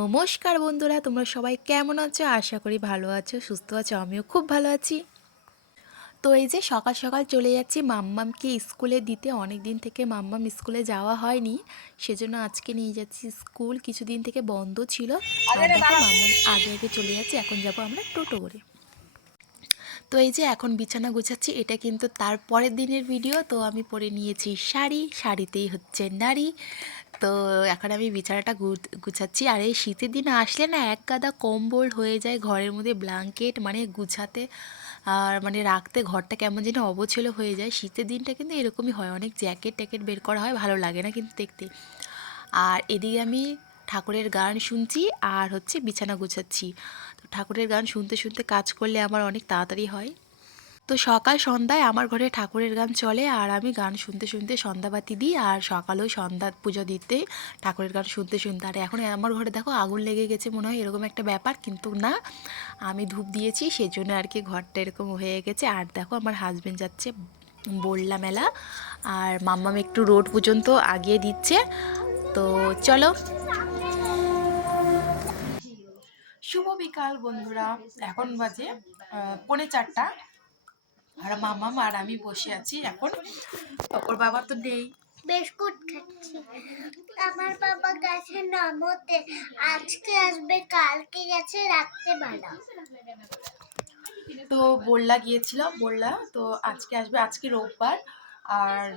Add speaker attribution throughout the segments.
Speaker 1: নমস্কার বন্ধুরা তোমরা সবাই কেমন আছো? আশা করি ভালো আছো সুস্থ আছো আমিও খুব ভালো আছি। তো এই যে সকাল সকাল চলে যাচ্ছি মাম্মামকে স্কুলে দিতে। অনেক দিন থেকে মাম্মাম স্কুলে যাওয়া হয়নি সেজন্য আজকে নিয়ে যাচ্ছি স্কুল। কিছুদিন থেকে বন্ধ ছিল। মাম্মাম আগে আগে চলে যাচ্ছি এখন যাব আমরা টোটো করে। তো এই যে এখন বিছানা গুছাচ্ছি এটা কিন্তু তার পরের দিনের ভিডিও। তো আমি পরে নিয়েছি শাড়ি শাড়িতেই হচ্ছে নারী। তো এখন আমি বিছানাটা গুছাচ্ছি। আর এই শীতের দিন আসলে না এক গাদা কম্বল হয়ে যায় ঘরের মধ্যে ব্ল্যাঙ্কেট মানে গুছাতে আর মানে রাখতে ঘরটা কেমন যেন অবছেলো হয়ে যায়। শীতের দিনটা কিন্তু এরকমই হয়, অনেক জ্যাকেট ট্যাকেট বের করা হয়, ভালো লাগে না কিন্তু দেখতে। আর এদিকে আমি ঠাকুরের গান শুনছি আর হচ্ছে বিছানা গুছাচ্ছি। তো ঠাকুরের গান শুনতে শুনতে কাজ করলে আমার অনেক তাড়াতাড়ি হয়। তো সকাল সন্ধ্যায় আমার ঘরে ঠাকুরের গান চলে আর আমি গান শুনতে শুনতে সন্ধ্যাবাতি দিই আর সকালেও সন্ধ্যা পুজো দিতে ঠাকুরের গান শুনতে শুনতে। আর এখন আমার ঘরে দেখো আগুন লেগে গেছে মনে হয় এরকম একটা ব্যাপার কিন্তু না। আমি ধূপ দিয়েছি সেই জন্য আর কি ঘরটা এরকম হয়ে গেছে। আর দেখো আমার হাজবেন্ড যাচ্ছে বললা মেলা আর মাম্মাম একটু রোড পর্যন্ত আগিয়ে দিচ্ছে। তো চলো। শুভ বিকাল বন্ধুরা, এখন বাজে পৌনে চারটা। আর মামাম আর আমি বসে আছি এখন। ওর বাবা তো নেই।
Speaker 2: বিস্কুট খাচ্ছি। আমার বাবা গেছে নামতে। আজকে আসবে কালকে গেছে রাত্রেবেলা।
Speaker 1: তো বললা গিয়েছিল বললা। তো আজকে আসবে আজকে রোববার। আর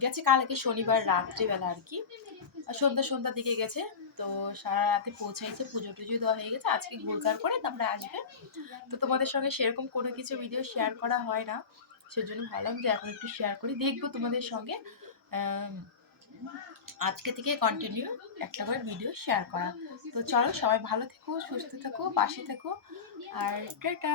Speaker 1: গেছে কালকে শনিবার রাত্রিবেলা আর কি। আর সন্ধ্যা সন্ধ্যার দিকে গেছে। তো সারা রাতে পৌঁছাইছে, পুজো টুজো দেওয়া হয়ে গেছে, আজকে ঘুরঘার করে তারপরে আসবে। তো তোমাদের সঙ্গে সেরকম কোনো কিছু ভিডিও শেয়ার করা হয় না, সেজন্য ভাবলাম যে এখন একটু শেয়ার করি, দেখব তোমাদের সঙ্গে আজকে থেকে কন্টিনিউ একটা করে ভিডিও শেয়ার করা। তো চলো সবাই ভালো থেকো, সুস্থ থেকো, পাশে থেকো, আর টাটা।